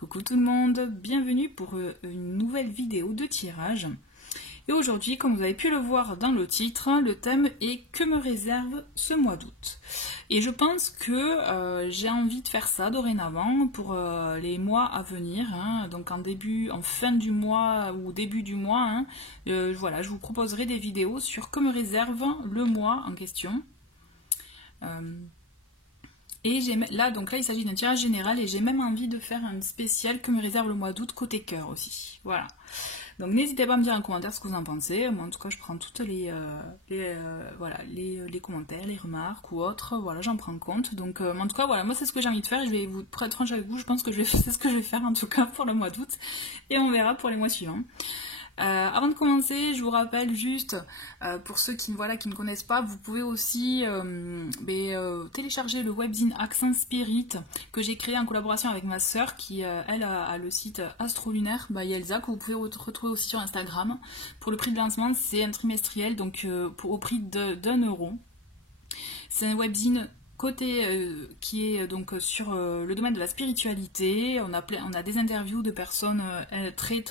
Coucou tout le monde, bienvenue pour une nouvelle vidéo de tirage. Et aujourd'hui, comme vous avez pu le voir dans le titre, le thème est « Que me réserve ce mois d'août ?» Et je pense que j'ai envie de faire ça dorénavant pour les mois à venir, hein, donc en fin du mois ou début du mois. Hein, voilà, je vous proposerai des vidéos sur que me réserve le mois en question. Et là il s'agit d'un tirage général et j'ai même envie de faire un spécial que me réserve le mois d'août côté cœur aussi. Voilà. Donc n'hésitez pas à me dire en commentaire ce que vous en pensez. Moi en tout cas je prends toutes les commentaires, les remarques ou autres. Voilà, j'en prends compte. Donc en tout cas voilà, moi c'est ce que j'ai envie de faire. Je vais vous être franche avec vous. Je pense que c'est ce que je vais faire en tout cas pour le mois d'août. Et on verra pour les mois suivants. Avant de commencer, je vous rappelle juste, pour ceux qui ne connaissent pas, vous pouvez aussi télécharger le webzine Accent Spirit que j'ai créé en collaboration avec ma sœur qui, elle, a le site Astrolunaire by Elsa, que vous pouvez retrouver aussi sur Instagram. Pour le prix de lancement, c'est un trimestriel, donc au prix d'1 €. C'est un webzine qui est donc sur le domaine de la spiritualité. On a des interviews de personnes très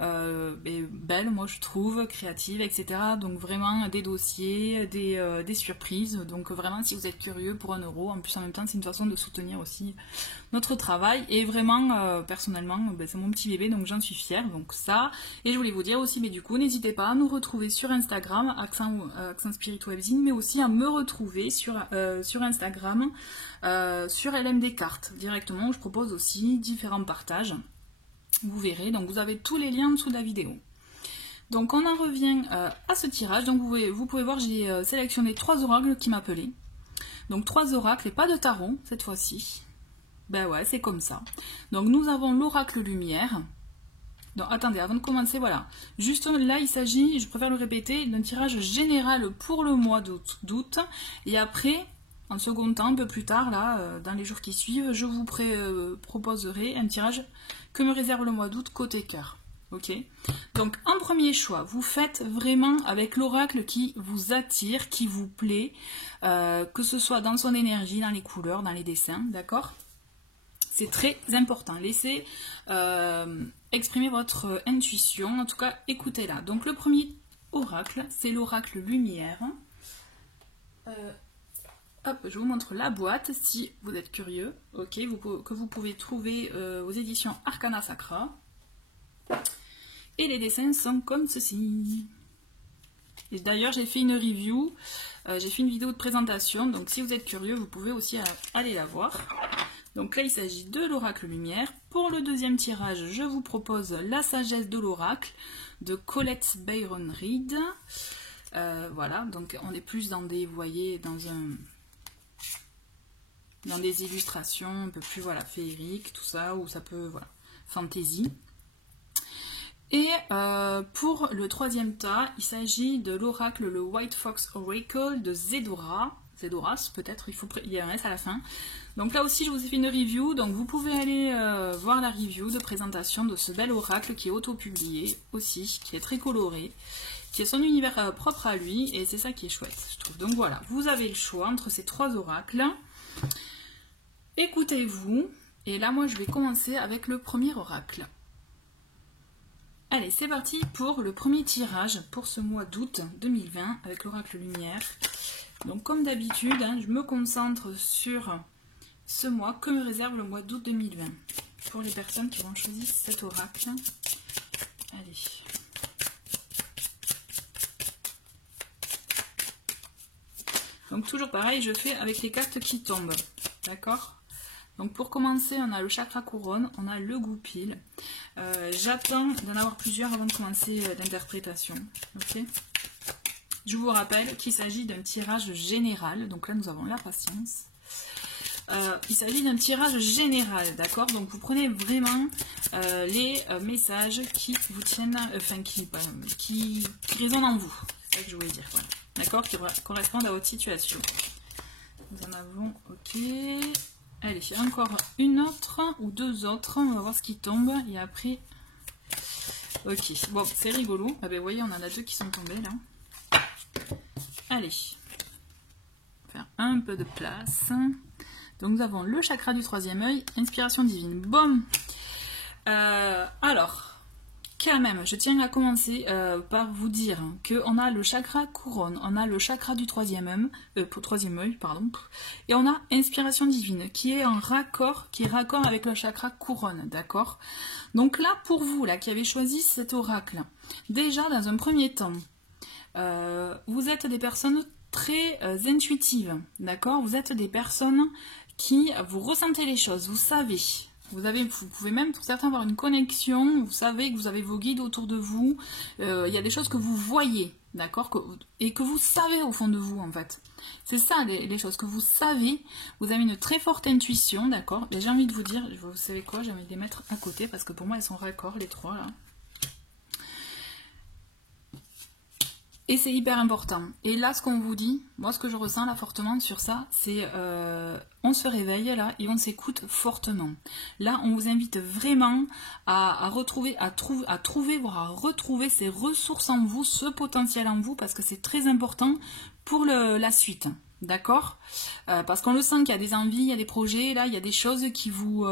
belles, moi je trouve, créatives, etc. Donc vraiment des dossiers, des surprises. Donc vraiment si vous êtes curieux pour 1 €, en plus en même temps c'est une façon de soutenir aussi notre travail. Et vraiment personnellement c'est mon petit bébé, donc j'en suis fière. Donc ça, et je voulais vous dire aussi, mais du coup n'hésitez pas à nous retrouver sur Instagram, Accent Spirit Webzine, mais aussi à me retrouver sur Instagram, sur LMD Cartes directement, où je propose aussi différents partages. Vous verrez, donc vous avez tous les liens en dessous de la vidéo. Donc on en revient à ce tirage. Donc vous pouvez voir, j'ai sélectionné 3 oracles qui m'appelaient. Donc 3 oracles et pas de tarot cette fois-ci. Ben ouais, c'est comme ça. Donc nous avons l'oracle lumière. Donc attendez, avant de commencer, voilà. Juste là, il s'agit, je préfère le répéter, d'un tirage général pour le mois d'août. Et après, en second temps, un peu plus tard, là, dans les jours qui suivent, je vous proposerai un tirage que me réserve le mois d'août côté cœur. Ok. Donc en premier choix, vous faites vraiment avec l'oracle qui vous attire, qui vous plaît, que ce soit dans son énergie, dans les couleurs, dans les dessins, d'accord ? C'est très important. Laissez exprimer votre intuition. En tout cas, écoutez-la. Donc, le premier oracle, c'est l'oracle lumière. Hop, je vous montre la boîte si vous êtes curieux. Ok, que vous pouvez trouver aux éditions Arcana Sacra. Et les dessins sont comme ceci. Et d'ailleurs, j'ai fait une review. J'ai fait une vidéo de présentation. Donc, si vous êtes curieux, vous pouvez aussi aller la voir. Donc là, il s'agit de l'oracle lumière. Pour le deuxième tirage, je vous propose la sagesse de l'oracle de Colette Byron Reed. Voilà, donc on est plus dans des, vous voyez, dans des illustrations un peu plus féeriques, tout ça, ou ça peut, fantasy. Et pour le troisième tas, il s'agit de l'oracle, le White Fox Oracle de Zedoras, peut-être, il y a un S à la fin. Donc là aussi, je vous ai fait une review, donc vous pouvez aller voir la review de présentation de ce bel oracle qui est auto-publié aussi, qui est très coloré, qui a son univers propre à lui, et c'est ça qui est chouette, je trouve. Donc voilà, vous avez le choix entre ces 3 oracles. Écoutez-vous, et là, moi, je vais commencer avec le premier oracle. Allez, c'est parti pour le premier tirage pour ce mois d'août 2020 avec l'oracle lumière. Donc comme d'habitude, je me concentre sur ce mois, que me réserve le mois d'août 2020 pour les personnes qui vont choisir cet oracle. Allez. Donc toujours pareil, je fais avec les cartes qui tombent. D'accord ? Donc pour commencer, on a le chakra couronne, on a le goupil. J'attends d'en avoir plusieurs avant de commencer l'interprétation. Ok ? Je vous rappelle qu'il s'agit d'un tirage général. Donc là, nous avons la patience. Il s'agit d'un tirage général, d'accord? Donc vous prenez vraiment les messages qui vous tiennent, qui résonnent en vous. C'est ça que je voulais dire. Voilà. D'accord? Qui correspondent à votre situation. Nous en avons, ok. Allez, encore une autre ou 2 autres. On va voir ce qui tombe. Et après. Ok, bon, c'est rigolo. Ah ben, vous voyez, on en a 2 qui sont tombés là. Allez. Faire un peu de place. Donc nous avons le chakra du troisième œil, inspiration divine. Bon, alors, quand même, je tiens à commencer par vous dire qu'on a le chakra couronne, on a le chakra du troisième œil, pardon, et on a inspiration divine qui est en raccord, avec le chakra couronne, d'accord? Donc là, pour vous, là, qui avez choisi cet oracle, déjà, dans un premier temps, vous êtes des personnes très intuitives, d'accord? Vous êtes des personnes qui, vous ressentez les choses, vous savez. Vous pouvez même, pour certains, avoir une connexion, vous savez que vous avez vos guides autour de vous, il y a des choses que vous voyez, d'accord, et que vous savez au fond de vous, en fait. C'est ça, les choses que vous savez, vous avez une très forte intuition, d'accord. Et j'ai envie de vous dire, vous savez quoi, j'ai envie de les mettre à côté, parce que pour moi, elles sont raccord, les trois, là. Et c'est hyper important. Et là, ce qu'on vous dit, moi, ce que je ressens là fortement sur ça, c'est on se réveille là et on s'écoute fortement. Là, on vous invite vraiment à retrouver, voire à retrouver ces ressources en vous, ce potentiel en vous, parce que c'est très important pour la suite. D'accord, parce qu'on le sent qu'il y a des envies, il y a des projets, là, il y a des choses qui vous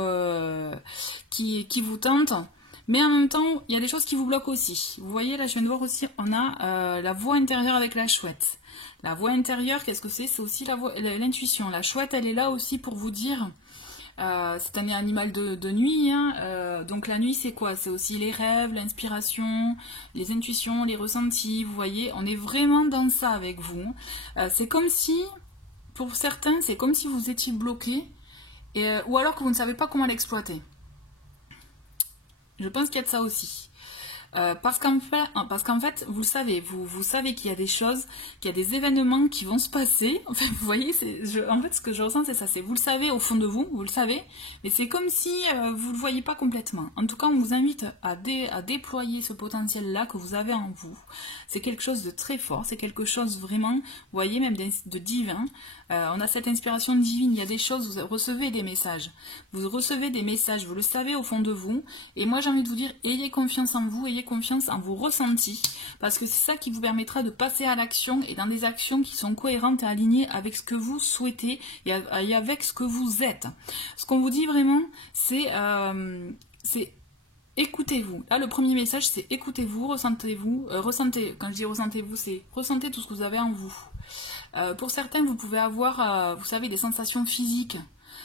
tentent. Mais en même temps, il y a des choses qui vous bloquent aussi. Vous voyez, là, je viens de voir aussi, on a la voix intérieure avec la chouette. La voix intérieure, qu'est-ce que c'est? C'est aussi l'intuition. La chouette, elle est là aussi pour vous dire, c'est un animal de nuit. Hein, donc la nuit, c'est quoi? C'est aussi les rêves, l'inspiration, les intuitions, les ressentis. Vous voyez, on est vraiment dans ça avec vous. C'est comme si, pour certains, c'est comme si vous étiez bloqué, ou alors que vous ne savez pas comment l'exploiter. Je pense qu'il y a de ça aussi. Parce qu'en fait, vous le savez, vous savez qu'il y a des choses, qu'il y a des événements qui vont se passer. Enfin, vous voyez, en fait, ce que je ressens, c'est ça. C'est vous le savez au fond de vous, vous le savez, mais c'est comme si vous ne le voyez pas complètement. En tout cas, on vous invite à déployer ce potentiel-là que vous avez en vous. C'est quelque chose de très fort, c'est quelque chose vraiment, vous voyez, même de divin. On a cette inspiration divine, il y a des choses, vous recevez des messages. Vous recevez des messages, vous le savez au fond de vous. Et moi, j'ai envie de vous dire, ayez confiance en vous, ayez confiance en vos ressentis, parce que c'est ça qui vous permettra de passer à l'action et dans des actions qui sont cohérentes et alignées avec ce que vous souhaitez et avec ce que vous êtes. Ce qu'on vous dit vraiment, c'est écoutez-vous. Là, le premier message, c'est écoutez-vous, ressentez-vous. Quand je dis ressentez-vous, c'est ressentez tout ce que vous avez en vous. Pour certains, vous pouvez avoir, vous savez, des sensations physiques.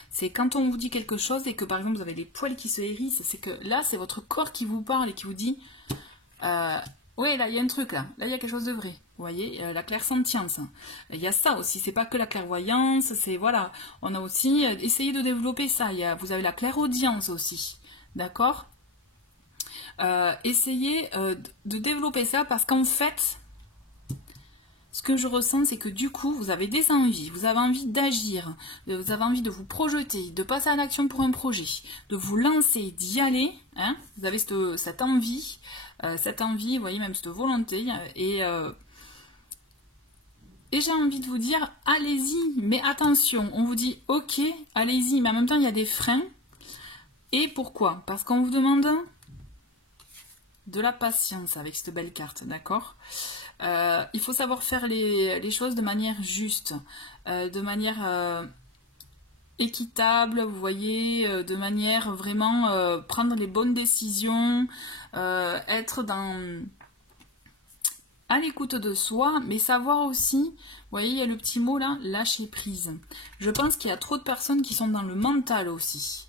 C'est quand on vous dit quelque chose et que, par exemple, vous avez les poils qui se hérissent, c'est que là, c'est votre corps qui vous parle et qui vous dit oui, là, il y a un truc, là, il y a quelque chose de vrai. Vous voyez, la clairsentience. Il y a ça aussi, c'est pas que la clairvoyance, c'est, voilà. On a aussi essayé de développer ça. Vous avez la clairaudience aussi, d'accord? Essayez de développer ça parce qu'en fait, ce que je ressens, c'est que du coup, vous avez des envies, vous avez envie d'agir, vous avez envie de vous projeter, de passer à l'action pour un projet, de vous lancer, d'y aller. Hein, vous avez cette envie, vous voyez, même cette volonté. Et j'ai envie de vous dire, allez-y, mais attention, on vous dit, ok, allez-y, mais en même temps, il y a des freins. Et pourquoi? Parce qu'on vous demande de la patience avec cette belle carte, d'accord? Il faut savoir faire les choses de manière juste, de manière équitable, vous voyez, de manière vraiment prendre les bonnes décisions, être à l'écoute de soi, mais savoir aussi, vous voyez, il y a le petit mot là, lâcher prise. Je pense qu'il y a trop de personnes qui sont dans le mental aussi.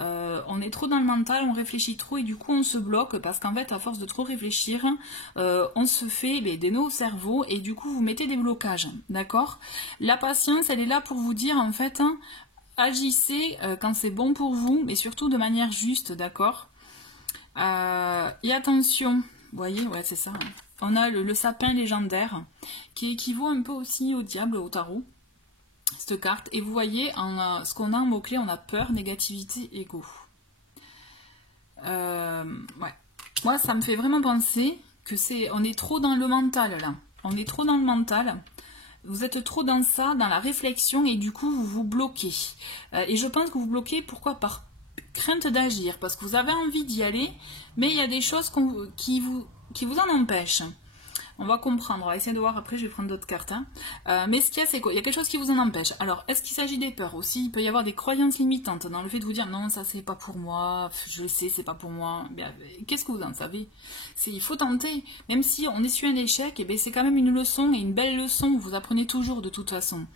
On est trop dans le mental, on réfléchit trop et du coup on se bloque parce qu'en fait à force de trop réfléchir, on se fait des nœuds au cerveau et du coup vous mettez des blocages, d'accord? La patience, elle est là pour vous dire en fait, hein, agissez quand c'est bon pour vous, mais surtout de manière juste, d'accord? Et attention, vous voyez, ouais c'est ça, on a le sapin légendaire qui équivaut un peu aussi au diable, au tarot. Cette carte, et vous voyez ce qu'on a en mot-clé, on a peur, négativité, ego. Ouais. Moi, ça me fait vraiment penser que on est trop dans le mental là. On est trop dans le mental. Vous êtes trop dans ça, dans la réflexion, et du coup, vous vous bloquez. Et je pense que vous bloquez, pourquoi? Par crainte d'agir, parce que vous avez envie d'y aller, mais il y a des choses qui vous en empêchent. On va comprendre, on va essayer de voir après, je vais prendre d'autres cartes. Hein. Mais ce qu'il y a, c'est qu'il y a quelque chose qui vous en empêche. Alors, est-ce qu'il s'agit des peurs aussi? Il peut y avoir des croyances limitantes dans le fait de vous dire non, ça c'est pas pour moi, je le sais, c'est pas pour moi. Qu'est-ce que vous en savez? Il faut tenter. Même si on essuie un échec, c'est quand même une leçon et une belle leçon. Vous apprenez toujours de toute façon.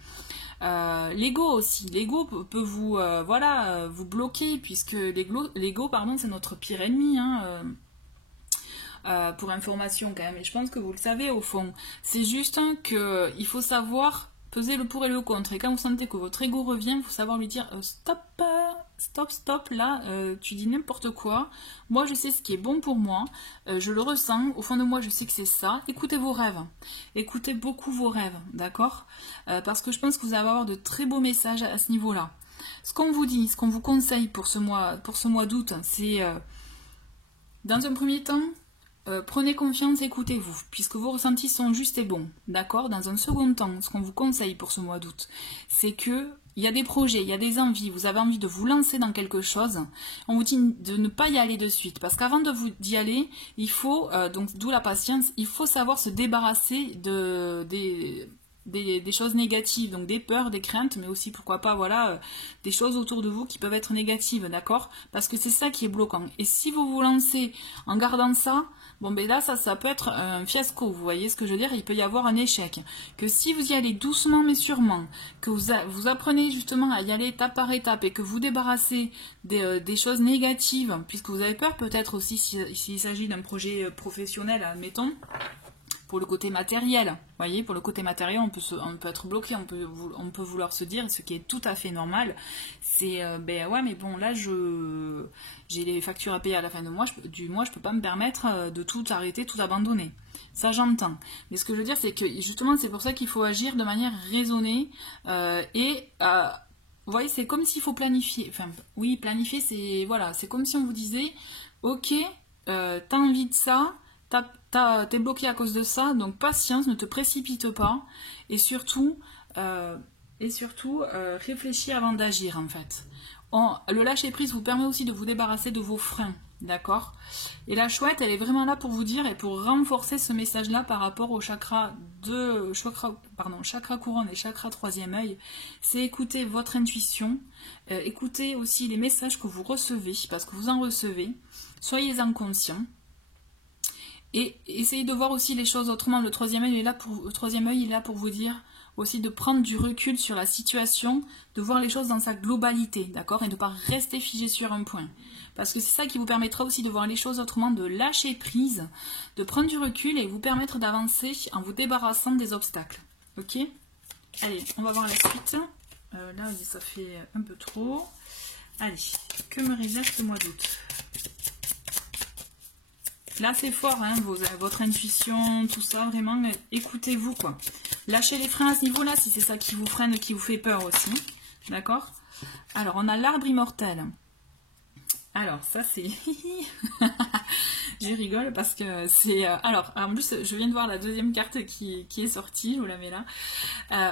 L'ego aussi, l'ego peut vous vous bloquer puisque l'ego pardon, c'est notre pire ennemi. Hein, pour information quand même, et je pense que vous le savez au fond. C'est juste qu'il faut savoir peser le pour et le contre. Et quand vous sentez que votre ego revient, il faut savoir lui dire stop, là, tu dis n'importe quoi. Moi, je sais ce qui est bon pour moi. Je le ressens. Au fond de moi, je sais que c'est ça. Écoutez vos rêves. Écoutez beaucoup vos rêves, d'accord? Parce que je pense que vous allez avoir de très beaux messages à ce niveau-là. Ce qu'on vous dit, ce qu'on vous conseille pour ce mois d'août, c'est dans un premier temps, prenez confiance, écoutez-vous, puisque vos ressentis sont justes et bons, d'accord? Dans un second temps, ce qu'on vous conseille pour ce mois d'août, c'est que il y a des projets, il y a des envies, vous avez envie de vous lancer dans quelque chose, on vous dit de ne pas y aller de suite, parce qu'avant d'y aller, il faut, donc d'où la patience, il faut savoir se débarrasser des choses négatives, donc des peurs, des craintes, mais aussi pourquoi pas des choses autour de vous qui peuvent être négatives, d'accord? Parce que c'est ça qui est bloquant. Et si vous vous lancez en gardant ça, là ça peut être un fiasco, vous voyez ce que je veux dire? Il peut y avoir un échec. Que si vous y allez doucement mais sûrement, que vous apprenez justement à y aller étape par étape et que vous débarrassez des choses négatives, puisque vous avez peur peut-être aussi s'il s'agit d'un projet professionnel, admettons, pour le côté matériel, vous voyez, pour le côté matériel, on peut être bloqué, on peut vouloir se dire, ce qui est tout à fait normal, c'est, ouais, mais bon, là, j'ai les factures à payer à la fin du mois, je peux pas me permettre de tout arrêter, tout abandonner. Ça, j'entends. Mais ce que je veux dire, c'est que, justement, c'est pour ça qu'il faut agir de manière raisonnée, vous voyez, c'est comme s'il faut planifier, enfin, oui, planifier, c'est comme si on vous disait, ok, t'as envie de ça, t'es bloqué à cause de ça, donc patience, ne te précipite pas, et surtout réfléchis avant d'agir en fait. Le lâcher prise vous permet aussi de vous débarrasser de vos freins, d'accord? Et la chouette, elle est vraiment là pour vous dire et pour renforcer ce message-là par rapport au chakra couronne et chakra troisième œil, c'est écouter votre intuition, écoutez aussi les messages que vous recevez, parce que vous en recevez, soyez-en conscients. Et essayez de voir aussi les choses autrement. Le troisième œil est là pour vous dire aussi de prendre du recul sur la situation, de voir les choses dans sa globalité, d'accord? Et de ne pas rester figé sur un point. Parce que c'est ça qui vous permettra aussi de voir les choses autrement, de lâcher prise, de prendre du recul et vous permettre d'avancer en vous débarrassant des obstacles. Ok? Allez, on va voir la suite. Là, ça fait un peu trop. Allez, que me réserve ce mois d'août? Là, c'est fort, hein, votre intuition, tout ça, vraiment, écoutez-vous, quoi. Lâchez les freins à ce niveau-là, si c'est ça qui vous freine, qui vous fait peur aussi, d'accord? Alors, on a l'arbre immortel. Alors, ça, c'est... Je rigole parce que c'est... Alors, en plus, je viens de voir la deuxième carte qui est sortie, je vous la mets là.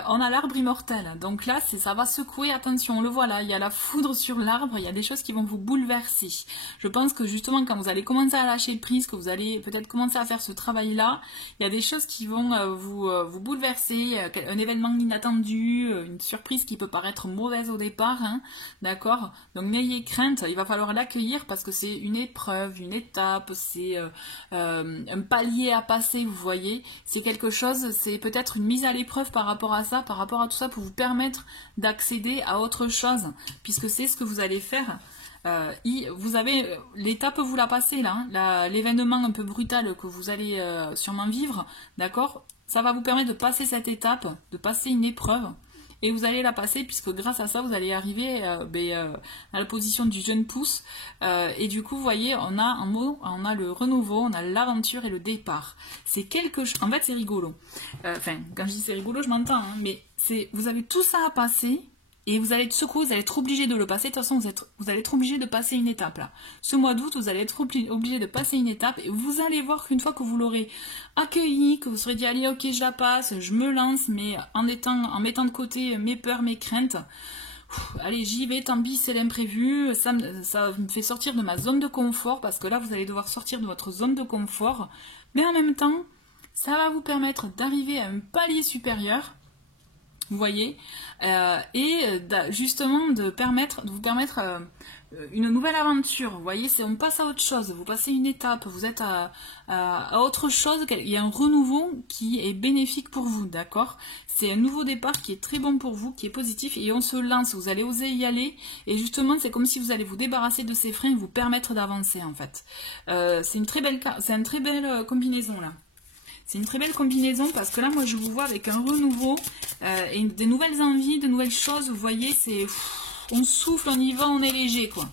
On a l'arbre immortel. Donc là, ça va secouer. Attention, on le voit là, il y a la foudre sur l'arbre, il y a des choses qui vont vous bouleverser. Je pense que justement, quand vous allez commencer à lâcher prise, que vous allez peut-être commencer à faire ce travail-là, il y a des choses qui vont vous bouleverser, un événement inattendu, une surprise qui peut paraître mauvaise au départ, hein, d'accord? Donc n'ayez crainte, il va falloir l'accueillir parce que c'est une épreuve, une étape, c'est un palier à passer, vous voyez, c'est quelque chose, c'est peut-être une mise à l'épreuve par rapport à ça, par rapport à tout ça, pour vous permettre d'accéder à autre chose, puisque c'est ce que vous allez faire. Vous avez l'étape, vous la passez là, hein, l'événement un peu brutal que vous allez sûrement vivre, d'accord, ça va vous permettre de passer cette étape, de passer une épreuve. Et vous allez la passer puisque grâce à ça, vous allez arriver à la position du jeune pouce. Et du coup, vous voyez, on a le renouveau, on a l'aventure et le départ. C'est quelque chose... En fait, c'est rigolo. Enfin, quand je dis c'est rigolo, je m'entends. Hein, mais vous avez tout ça à passer et vous allez être secoué, vous allez être obligé de le passer. De toute façon, vous allez être obligé de passer une étape là. Ce mois d'août, vous allez être obligé de passer une étape et vous allez voir qu'une fois que vous l'aurez accueilli, que vous serez dit allez ok je la passe, je me lance, mais en mettant de côté mes peurs, mes craintes, allez j'y vais, tant pis c'est l'imprévu, ça me fait sortir de ma zone de confort, parce que là vous allez devoir sortir de votre zone de confort, mais en même temps Ça va vous permettre d'arriver à un palier supérieur, vous voyez, justement de vous permettre une nouvelle aventure. Vous voyez, on passe à autre chose, vous passez une étape, vous êtes à autre chose, il y a un renouveau qui est bénéfique pour vous, d'accord? C'est un nouveau départ qui est très bon pour vous, qui est positif, et on se lance, vous allez oser y aller, et justement c'est comme si vous allez vous débarrasser de ces freins et vous permettre d'avancer en fait. C'est une très belle combinaison là. C'est une très belle combinaison parce que là, moi, je vous vois avec un renouveau et des nouvelles envies, de nouvelles choses. Vous voyez, on souffle, on y va, on est léger, quoi.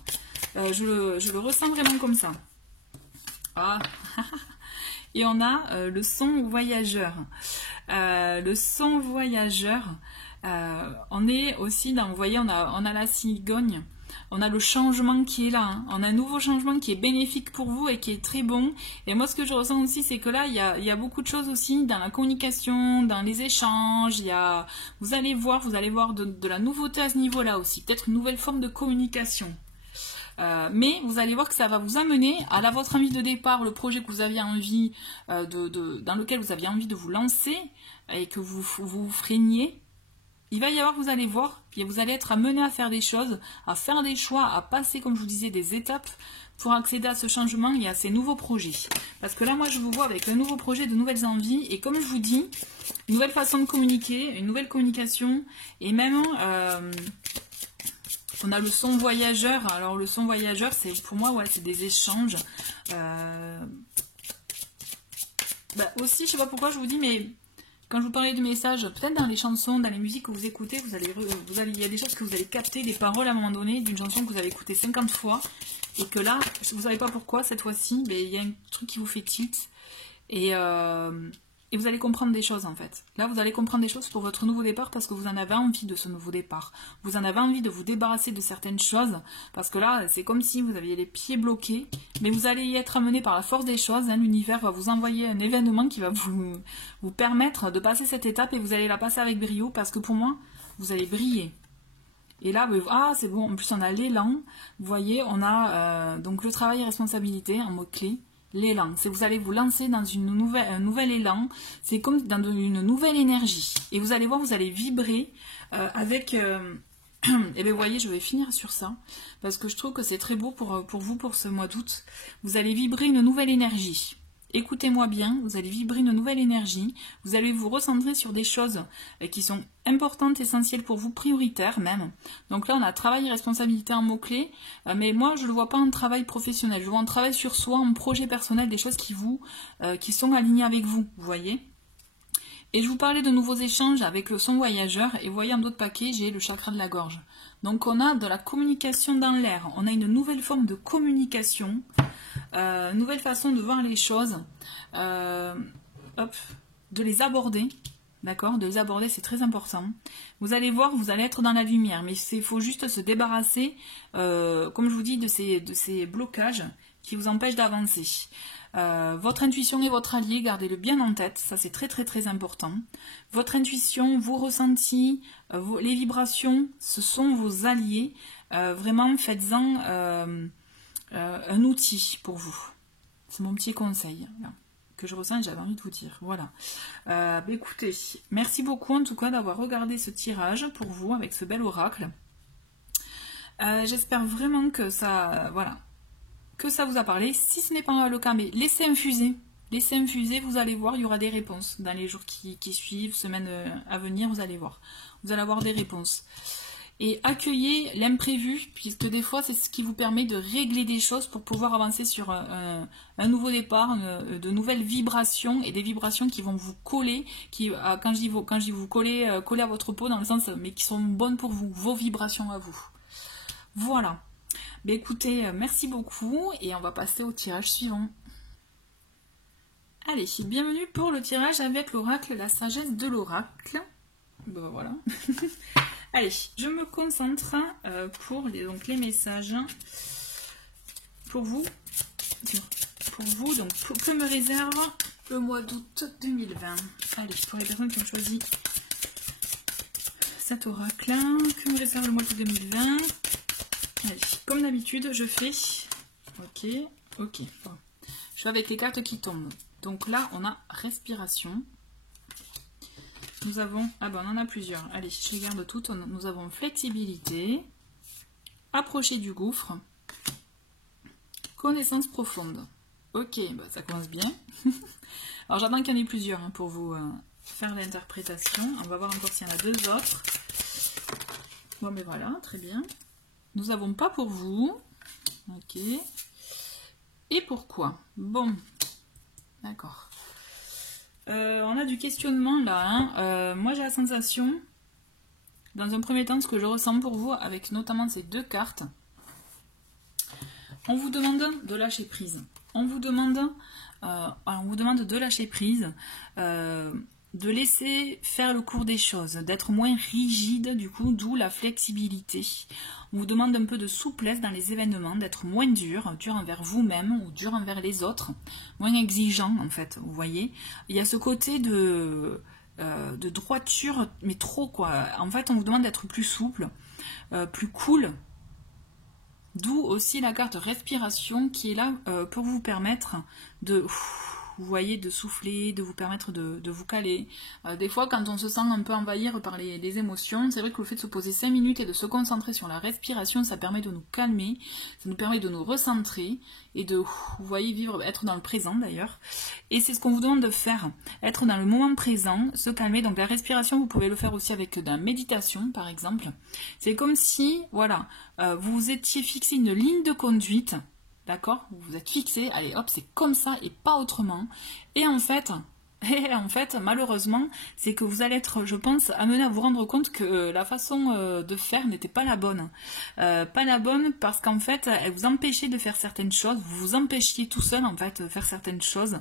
Je le ressens vraiment comme ça. Ah. Et on a le son voyageur. Le son voyageur, on est aussi dans, vous voyez, on a la cigogne. On a le changement qui est là, hein. On a un nouveau changement qui est bénéfique pour vous et qui est très bon. Et moi, ce que je ressens aussi, c'est que là, il y a beaucoup de choses aussi dans la communication, dans les échanges. Vous allez voir de la nouveauté à ce niveau-là aussi. Peut-être une nouvelle forme de communication. Mais vous allez voir que ça va vous amener à votre envie de départ, le projet que vous aviez envie dans lequel vous aviez envie de vous lancer et que vous freiniez. Il va y avoir, vous allez voir, puis vous allez être amené à faire des choses, à faire des choix, à passer, comme je vous disais, des étapes pour accéder à ce changement et à ces nouveaux projets. Parce que là, moi, je vous vois avec un nouveau projet, de nouvelles envies, et comme je vous dis, une nouvelle façon de communiquer, une nouvelle communication, et même, on a le son voyageur. Alors, le son voyageur, c'est pour moi, ouais, c'est des échanges. Aussi, je sais pas pourquoi je vous dis, mais... Quand je vous parlais de messages, peut-être dans les chansons, dans les musiques que vous écoutez, il y a des choses que vous allez capter, des paroles à un moment donné d'une chanson que vous avez écoutée 50 fois, et que là, vous ne savez pas pourquoi, cette fois-ci, mais il y a un truc qui vous fait tilt, et vous allez comprendre des choses en fait. Là, vous allez comprendre des choses pour votre nouveau départ parce que vous en avez envie de ce nouveau départ. Vous en avez envie de vous débarrasser de certaines choses parce que là, c'est comme si vous aviez les pieds bloqués, mais vous allez y être amené par la force des choses. Hein. L'univers va vous envoyer un événement qui va vous permettre de passer cette étape et vous allez la passer avec brio parce que pour moi, vous allez briller. Et là, c'est bon, en plus on a l'élan. Vous voyez, on a donc le travail et responsabilité en mots-clés. L'élan, c'est vous allez vous lancer dans un nouvel élan, c'est comme dans une nouvelle énergie. Et vous allez voir, vous allez vibrer avec... et bien vous voyez, je vais finir sur ça, parce que je trouve que c'est très beau pour vous, pour ce mois d'août. Vous allez vibrer une nouvelle énergie. Écoutez-moi bien, vous allez vibrer une nouvelle énergie, vous allez vous recentrer sur des choses qui sont importantes, essentielles pour vous, prioritaires même. Donc là, on a travail et responsabilité en mots-clés, mais moi, je ne le vois pas en travail professionnel, je le vois en travail sur soi, en projet personnel, des choses qui sont alignées avec vous, vous voyez. Et je vous parlais de nouveaux échanges avec le son voyageur, et vous voyez en d'autres paquets, j'ai le chakra de la gorge. Donc on a de la communication dans l'air, on a une nouvelle forme de communication, nouvelle façon de voir les choses, de les aborder, d'accord, de les aborder, c'est très important. Vous allez voir, vous allez être dans la lumière, mais il faut juste se débarrasser, comme je vous dis, de ces blocages qui vous empêchent d'avancer. Votre intuition est votre allié, gardez-le bien en tête, ça c'est très très très important. Votre intuition, vos ressentis, les vibrations, ce sont vos alliés. Vraiment, faites-en un outil pour vous. C'est mon petit conseil là, que je ressens et j'avais envie de vous dire. Voilà. Écoutez, merci beaucoup en tout cas d'avoir regardé ce tirage pour vous avec ce bel oracle. J'espère vraiment que ça... voilà. Que ça vous a parlé. Si ce n'est pas le cas, mais laissez infuser. Laissez infuser, vous allez voir, il y aura des réponses. Dans les jours qui suivent, semaines à venir, vous allez voir. Vous allez avoir des réponses. Et accueillez l'imprévu, puisque des fois, c'est ce qui vous permet de régler des choses pour pouvoir avancer sur un nouveau départ, de nouvelles vibrations, et des vibrations qui vont vous coller, quand je dis vous coller à votre peau, dans le sens, mais qui sont bonnes pour vous, vos vibrations à vous. Voilà. Ben écoutez, merci beaucoup et on va passer au tirage suivant. Allez, bienvenue pour le tirage avec l'oracle, la sagesse de l'oracle. Ben voilà. Allez, je me concentre pour les messages pour vous. Donc que me réserve le mois d'août 2020. Allez, pour les personnes qui ont choisi cet oracle, que me réserve le mois d'août 2020. Allez, comme d'habitude, je fais... Ok. Bon. Je fais avec les cartes qui tombent. Donc là, on a respiration. Nous avons... Ah ben, on en a plusieurs. Allez, je regarde toutes. Nous avons flexibilité, approcher du gouffre, connaissance profonde. Ok, bah, ça commence bien. Alors, j'attends qu'il y en ait plusieurs hein, pour vous faire l'interprétation. On va voir encore s'il y en a deux autres. Bon, mais voilà, très bien. Nous avons pas pour vous. Ok. Et pourquoi? Bon, d'accord. On a du questionnement là. Hein. Moi, j'ai la sensation, dans un premier temps, ce que je ressens pour vous, avec notamment ces deux cartes, on vous demande de lâcher prise. On vous demande de lâcher prise, de laisser faire le cours des choses, d'être moins rigide, du coup, d'où la flexibilité. On vous demande un peu de souplesse dans les événements, d'être moins dur envers vous-même ou dur envers les autres, moins exigeant en fait, vous voyez. Il y a ce côté de droiture, mais trop quoi. En fait, on vous demande d'être plus souple, plus cool. D'où aussi la carte respiration qui est là pour vous permettre de... Vous voyez, de souffler, de vous permettre de vous caler. Des fois, quand on se sent un peu envahir par les émotions, c'est vrai que le fait de se poser 5 minutes et de se concentrer sur la respiration, ça permet de nous calmer, ça nous permet de nous recentrer et de, vous voyez, vivre, être dans le présent d'ailleurs. Et c'est ce qu'on vous demande de faire, être dans le moment présent, se calmer. Donc la respiration, vous pouvez le faire aussi avec de la méditation, par exemple. C'est comme si, voilà, vous étiez fixé une ligne de conduite. D'accord? Vous vous êtes fixé, allez hop, c'est comme ça et pas autrement. Et en fait, malheureusement, c'est que vous allez être, je pense, amené à vous rendre compte que la façon de faire n'était pas la bonne. Pas la bonne parce qu'en fait, elle vous empêchait de faire certaines choses, vous vous empêchiez tout seul en fait de faire certaines choses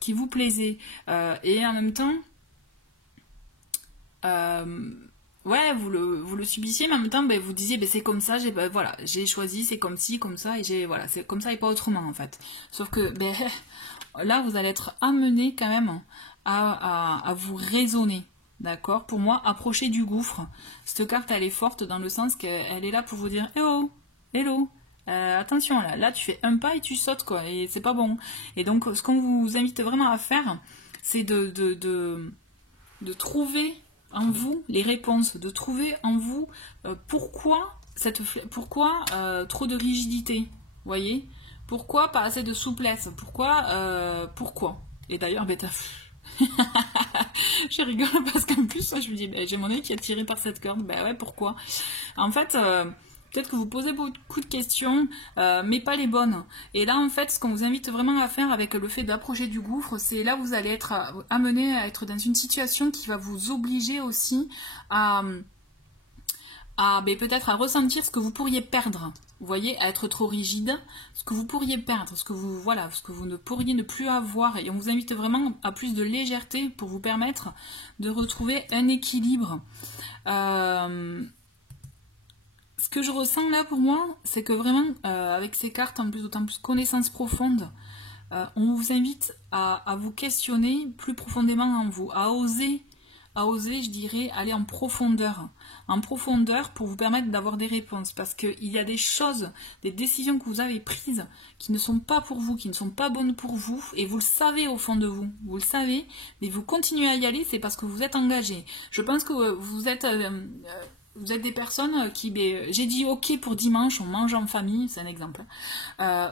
qui vous plaisaient. Et en même temps, ouais, vous le subissiez, mais en même temps, ben, vous disiez, ben, c'est comme ça, voilà, j'ai choisi, c'est comme ci, comme ça, et voilà, c'est comme ça et pas autrement, en fait. Sauf que, ben, là, vous allez être amené quand même à vous raisonner, d'accord? Pour moi, approcher du gouffre. Cette carte, elle est forte dans le sens qu'elle est là pour vous dire, eh oh, hello, attention, là, tu fais un pas et tu sautes, quoi, et c'est pas bon. Et donc, ce qu'on vous invite vraiment à faire, c'est de trouver en vous les réponses, de trouver en vous pourquoi trop de rigidité, voyez, pourquoi pas assez de souplesse, pourquoi. Et d'ailleurs, je rigole parce qu'en plus, je me dis, j'ai mon œil qui est tiré par cette corde, ouais, pourquoi. En fait, peut-être que vous posez beaucoup de questions, mais pas les bonnes. Et là, en fait, ce qu'on vous invite vraiment à faire avec le fait d'approcher du gouffre, c'est là vous allez être amené à être dans une situation qui va vous obliger aussi à peut-être à ressentir ce que vous pourriez perdre. Vous voyez, à être trop rigide, ce que vous pourriez perdre, ce que vous ne pourriez ne plus avoir. Et on vous invite vraiment à plus de légèreté pour vous permettre de retrouver un équilibre. Ce que je ressens là pour moi, c'est que vraiment, avec ces cartes, en plus d'autant plus connaissance profonde, on vous invite à vous questionner plus profondément en vous, à oser, je dirais, aller en profondeur pour vous permettre d'avoir des réponses, parce qu'il y a des choses, des décisions que vous avez prises qui ne sont pas pour vous, qui ne sont pas bonnes pour vous, et vous le savez au fond de vous, vous le savez, mais vous continuez à y aller, c'est parce que vous êtes engagé. Je pense que vous êtes des personnes qui, j'ai dit ok pour dimanche, on mange en famille, c'est un exemple.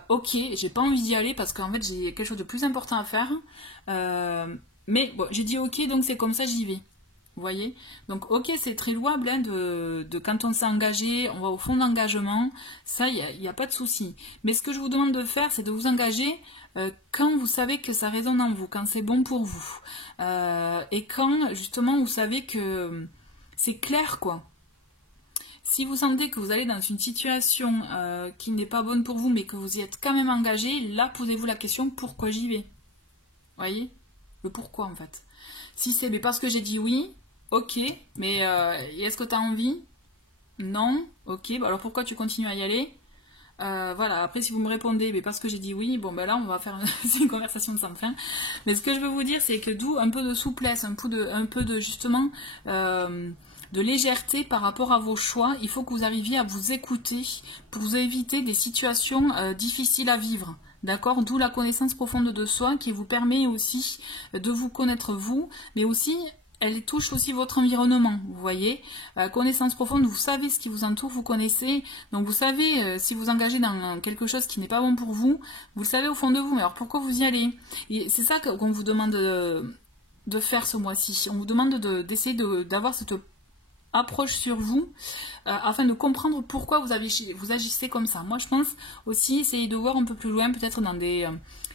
Ok, j'ai pas envie d'y aller parce qu'en fait j'ai quelque chose de plus important à faire. Mais bon, j'ai dit ok, donc c'est comme ça, j'y vais. Vous voyez? Donc ok, c'est très louable hein, de quand on s'est engagé, on va au fond d'engagement, ça, il n'y a pas de souci. Mais ce que je vous demande de faire, c'est de vous engager quand vous savez que ça résonne en vous, quand c'est bon pour vous. Et quand justement vous savez que c'est clair quoi. Si vous sentez que vous allez dans une situation qui n'est pas bonne pour vous, mais que vous y êtes quand même engagé, là, posez-vous la question, pourquoi j'y vais? Voyez? Le pourquoi, en fait. Si c'est parce que j'ai dit oui, ok, mais est-ce que tu as envie? Non, ok, alors pourquoi tu continues à y aller? Voilà, après si vous me répondez parce que j'ai dit oui, bon là on va faire une conversation sans fin. Mais ce que je veux vous dire, c'est que d'où un peu de souplesse, un peu de justement... de légèreté par rapport à vos choix, il faut que vous arriviez à vous écouter pour vous éviter des situations difficiles à vivre. d'accord? D'où la connaissance profonde de soi qui vous permet aussi de vous connaître vous, mais aussi elle touche aussi votre environnement, vous voyez. Connaissance profonde, vous savez ce qui vous entoure, vous connaissez, donc vous savez si vous engagez dans quelque chose qui n'est pas bon pour vous, vous le savez au fond de vous, mais alors pourquoi vous y allez? Et c'est ça qu'on vous demande de faire ce mois-ci. On vous demande d'essayer d'avoir cette approche sur vous afin de comprendre pourquoi vous agissez comme ça. Moi je pense aussi essayer de voir un peu plus loin, peut-être dans des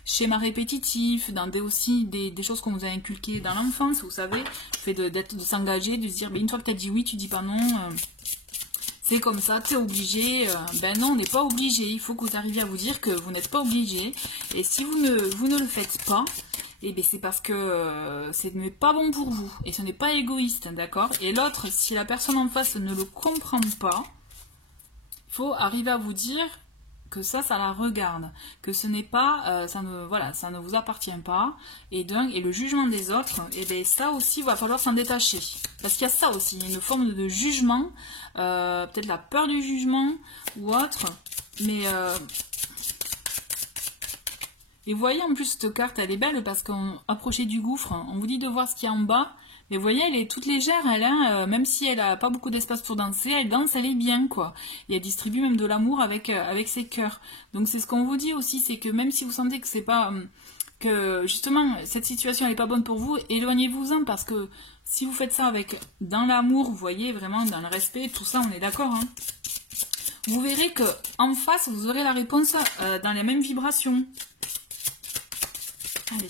schémas répétitifs, dans aussi des choses qu'on vous a inculquées dans l'enfance, vous savez, le fait de s'engager, de se dire, une fois que tu as dit oui, tu dis pas non, c'est comme ça, tu es obligé. Ben non, on n'est pas obligé, il faut que vous arriviez à vous dire que vous n'êtes pas obligé, et si vous ne le faites pas, et bien c'est parce que ce n'est pas bon pour vous, et ce n'est pas égoïste, d'accord? Et l'autre, si la personne en face ne le comprend pas, il faut arriver à vous dire que ça la regarde, que ce n'est pas, ça ne vous appartient pas, et le jugement des autres, et bien ça aussi, il va falloir s'en détacher, parce qu'il y a ça aussi, il y a une forme de jugement, peut-être la peur du jugement, ou autre, mais... Et vous voyez, en plus, cette carte, elle est belle parce qu'on approchait du gouffre, on vous dit de voir ce qu'il y a en bas, mais vous voyez, elle est toute légère, même si elle n'a pas beaucoup d'espace pour danser, elle danse, elle est bien, quoi. Et elle distribue même de l'amour avec ses cœurs. Donc c'est ce qu'on vous dit aussi, c'est que même si vous sentez que c'est pas... que justement, cette situation elle n'est pas bonne pour vous, éloignez-vous-en, parce que si vous faites ça dans l'amour, vous voyez, vraiment dans le respect, tout ça, on est d'accord, hein. Vous verrez que en face, vous aurez la réponse dans les mêmes vibrations. Allez.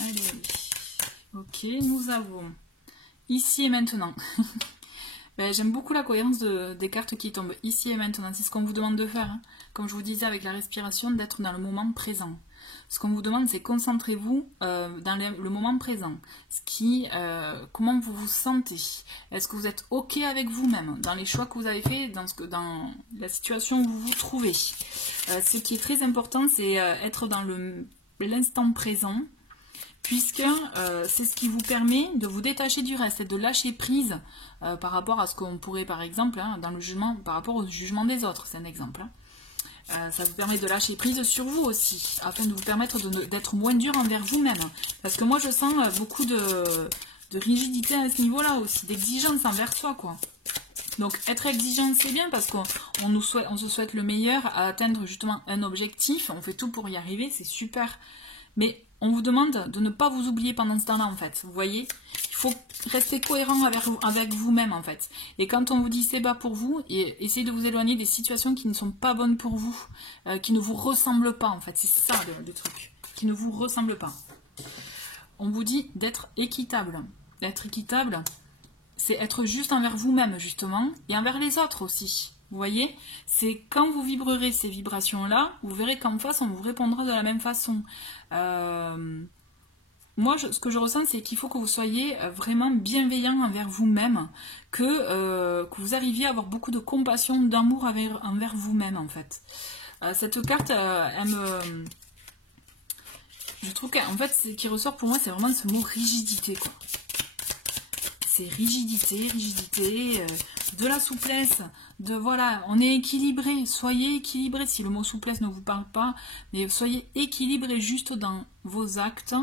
Allez. Ok, nous avons ici et maintenant. Ben, j'aime beaucoup la cohérence des cartes qui tombent ici et maintenant. C'est ce qu'on vous demande de faire. Hein. Comme je vous disais avec la respiration, d'être dans le moment présent. Ce qu'on vous demande, c'est concentrez-vous dans le moment présent. Comment vous vous sentez? Est-ce que vous êtes OK avec vous-même dans les choix que vous avez faits, dans la situation où vous vous trouvez? Ce qui est très important, c'est être dans l'instant présent, puisque c'est ce qui vous permet de vous détacher du reste et de lâcher prise par rapport à ce qu'on pourrait, par exemple, hein, dans le jugement, par rapport au jugement des autres, c'est un exemple. Hein. Ça vous permet de lâcher prise sur vous aussi, afin de vous permettre d'être moins dur envers vous-même. Parce que moi, je sens beaucoup de rigidité à ce niveau-là aussi, d'exigence envers soi, quoi. Donc, être exigeant, c'est bien, parce qu'on se souhaite le meilleur, à atteindre justement un objectif, on fait tout pour y arriver, c'est super. Mais on vous demande de ne pas vous oublier pendant ce temps-là, en fait. Vous voyez, il faut rester cohérent avec vous-même, en fait. Et quand on vous dit c'est bas pour vous, essayez de vous éloigner des situations qui ne sont pas bonnes pour vous, qui ne vous ressemblent pas, en fait. C'est ça le truc, qui ne vous ressemble pas. On vous dit d'être équitable. D'être équitable, c'est être juste envers vous-même, justement, et envers les autres aussi. Vous voyez, c'est quand vous vibrerez ces vibrations-là, vous verrez qu'en face, on vous répondra de la même façon. Moi, ce que je ressens, c'est qu'il faut que vous soyez vraiment bienveillant envers vous-même, que vous arriviez à avoir beaucoup de compassion, d'amour envers vous-même, en fait. Cette carte, je trouve qu'en fait, ce qui ressort pour moi, c'est vraiment ce mot rigidité, quoi. C'est rigidité, de la souplesse, voilà, on est équilibré, soyez équilibré, si le mot souplesse ne vous parle pas, mais soyez équilibré juste dans vos actes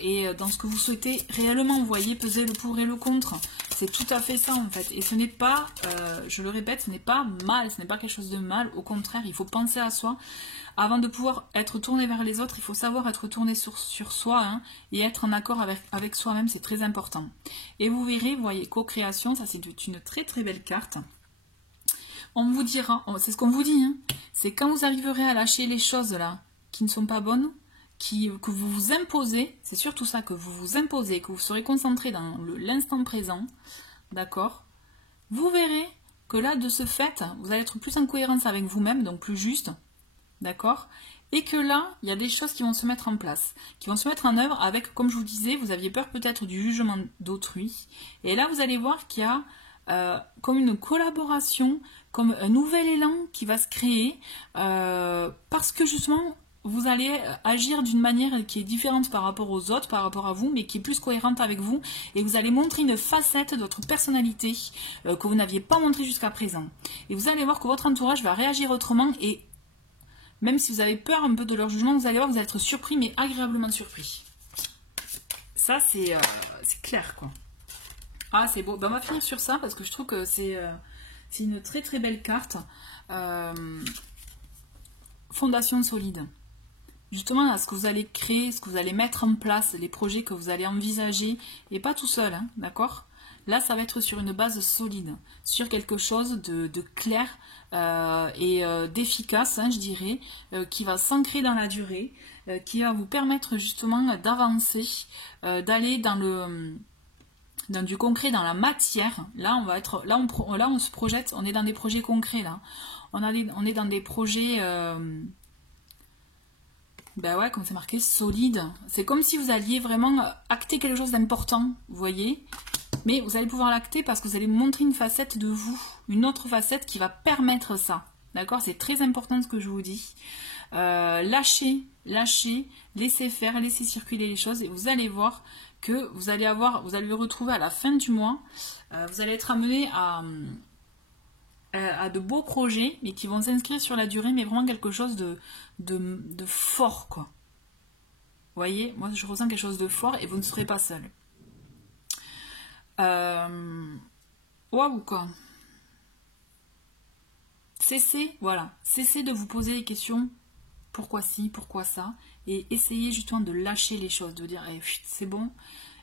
et dans ce que vous souhaitez réellement, vous voyez, peser le pour et le contre, c'est tout à fait ça en fait, et ce n'est pas, je le répète, ce n'est pas mal, ce n'est pas quelque chose de mal, au contraire, il faut penser à soi. Avant de pouvoir être tourné vers les autres, il faut savoir être tourné sur soi hein, et être en accord avec soi-même, c'est très important. Et vous verrez, vous voyez, co-création, ça c'est une très très belle carte. On vous dira, c'est ce qu'on vous dit, hein, c'est quand vous arriverez à lâcher les choses là qui ne sont pas bonnes, que vous vous imposez, c'est surtout ça, que vous vous imposez, que vous serez concentré dans l'instant présent, d'accord? Vous verrez que là, de ce fait, vous allez être plus en cohérence avec vous-même, donc plus juste. D'accord? Et que là, il y a des choses qui vont se mettre en place, qui vont se mettre en œuvre avec, comme je vous disais, vous aviez peur peut-être du jugement d'autrui. Et là, vous allez voir qu'il y a comme une collaboration, comme un nouvel élan qui va se créer, parce que justement, vous allez agir d'une manière qui est différente par rapport aux autres, par rapport à vous, mais qui est plus cohérente avec vous. Et vous allez montrer une facette de votre personnalité que vous n'aviez pas montrée jusqu'à présent. Et vous allez voir que votre entourage va réagir autrement. Et même si vous avez peur un peu de leur jugement, vous allez voir que vous allez être surpris, mais agréablement surpris. Ça, c'est clair, quoi. Ah, c'est beau. Ben, on va finir sur ça, parce que je trouve que c'est une très très belle carte. Fondation solide. Justement, à ce que vous allez créer, ce que vous allez mettre en place, les projets que vous allez envisager, et pas tout seul, hein, d'accord? Là, ça va être sur une base solide, sur quelque chose de clair et d'efficace, hein, je dirais, qui va s'ancrer dans la durée, qui va vous permettre justement d'avancer, d'aller dans du concret, dans la matière. Là, on va être, là, on se projette, on est dans des projets concrets, là. On est dans des projets... ben ouais, comme c'est marqué, solide. C'est comme si vous alliez vraiment acter quelque chose d'important, vous voyez. Mais vous allez pouvoir l'acter parce que vous allez montrer une facette de vous, une autre facette qui va permettre ça. D'accord? C'est très important ce que je vous dis. Lâchez, laissez faire, laissez circuler les choses et vous allez voir que vous allez vous retrouver à la fin du mois. Vous allez être amené à de beaux projets, mais qui vont s'inscrire sur la durée, mais vraiment quelque chose de fort, quoi. Vous voyez, moi je ressens quelque chose de fort et vous ne serez pas seul. Waouh, quoi. Cessez de vous poser les questions, pourquoi ci, pourquoi ça, et essayez justement de lâcher les choses, de vous dire, eh, c'est bon,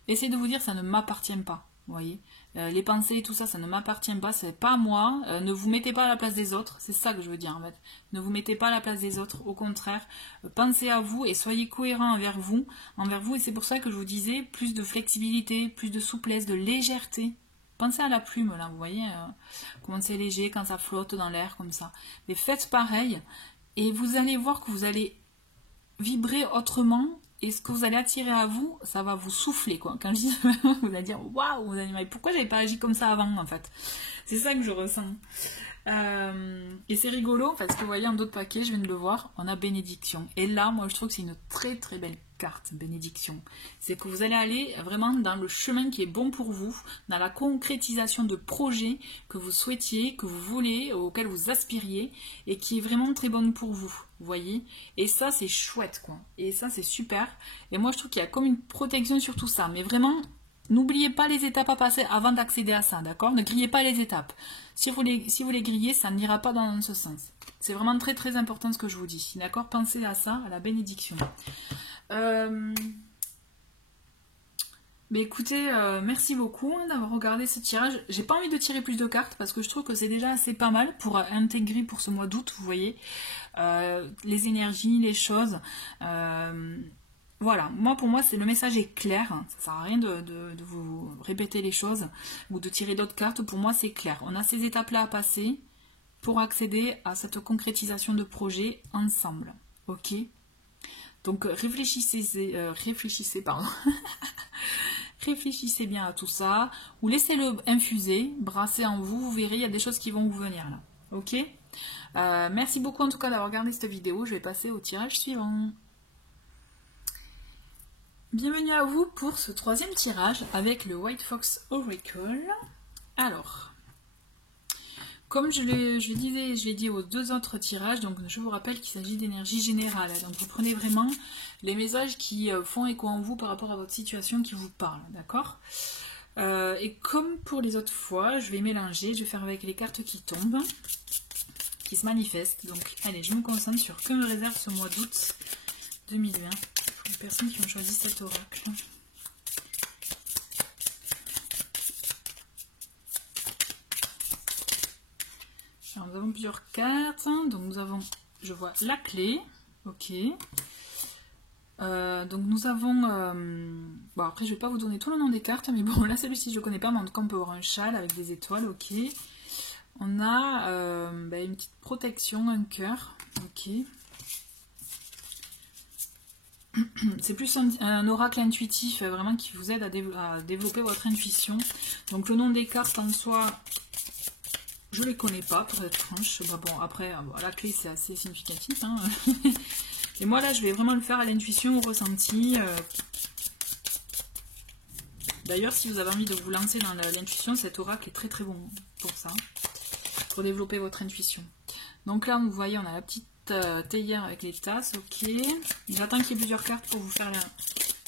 essayez de vous dire, ça ne m'appartient pas, vous voyez. Les pensées et tout ça, ça ne m'appartient pas, c'est pas à moi, ne vous mettez pas à la place des autres, c'est ça que je veux dire en fait. Ne vous mettez pas à la place des autres, au contraire, pensez à vous et soyez cohérent envers vous, et c'est pour ça que je vous disais, plus de flexibilité, plus de souplesse, de légèreté. Pensez à la plume là, vous voyez, comment c'est léger quand ça flotte dans l'air comme ça. Mais faites pareil et vous allez voir que vous allez vibrer autrement. Et ce que vous allez attirer à vous, ça va vous souffler, quoi. Quand je dis vous allez dire, waouh, vous allez dire, mais pourquoi j'avais pas agi comme ça avant, en fait. C'est ça que je ressens. Et c'est rigolo, parce que vous voyez, en d'autres paquets, je viens de le voir, on a bénédiction. Et là, moi, je trouve que c'est une très très belle carte, bénédiction. C'est que vous allez aller vraiment dans le chemin qui est bon pour vous, dans la concrétisation de projets que vous souhaitiez, que vous voulez, auxquels vous aspiriez, et qui est vraiment très bonne pour vous. Vous voyez, et ça c'est chouette, quoi, et ça c'est super, et moi je trouve qu'il y a comme une protection sur tout ça, mais vraiment n'oubliez pas les étapes à passer avant d'accéder à ça, d'accord? Ne grillez pas les étapes, si vous les grillez, ça n'ira pas dans ce sens. C'est vraiment très très important ce que je vous dis, d'accord? Pensez à ça, à la bénédiction. Mais écoutez, merci beaucoup d'avoir regardé ce tirage. J'ai pas envie de tirer plus de cartes parce que je trouve que c'est déjà assez pas mal pour intégrer pour ce mois d'août, vous voyez, les énergies, les choses. Voilà, pour moi, le message est clair. Ça sert à rien de vous répéter les choses ou de tirer d'autres cartes. Pour moi, c'est clair. On a ces étapes-là à passer pour accéder à cette concrétisation de projet ensemble. Ok? Donc réfléchissez, pardon. Réfléchissez bien à tout ça, ou laissez-le infuser, brasser en vous, vous verrez, il y a des choses qui vont vous venir là. Ok? Merci beaucoup en tout cas d'avoir regardé cette vidéo, je vais passer au tirage suivant. Bienvenue à vous pour ce troisième tirage avec le White Fox Oracle. Alors, comme je l'ai dit aux deux autres tirages, donc je vous rappelle qu'il s'agit d'énergie générale. Donc vous prenez vraiment les messages qui font écho en vous par rapport à votre situation qui vous parle, d'accord? Et comme pour les autres fois, je vais mélanger, je vais faire avec les cartes qui tombent, qui se manifestent. Donc allez, je me concentre sur que me réserve ce mois d'août 2020 pour les personnes qui ont choisi cet oracle. Alors, nous avons plusieurs cartes, donc nous avons, je vois la clé, ok, donc nous avons, bon après je vais pas vous donner tout le nom des cartes, mais bon là celui-ci je connais pas, mais en tout cas on peut avoir un châle avec des étoiles, ok, on a une petite protection, un cœur, ok, c'est plus un oracle intuitif, vraiment qui vous aide à développer votre intuition, donc le nom des cartes en soi, je les connais pas, pour être franche. Bah bon, après, la clé, c'est assez significatif. Hein. Et moi là, je vais vraiment le faire à l'intuition, au ressenti. D'ailleurs, si vous avez envie de vous lancer dans l'intuition, cet oracle est très très bon pour ça, pour développer votre intuition. Donc là, vous voyez, on a la petite théière avec les tasses, ok. J'attends qu'il y ait plusieurs cartes pour vous faire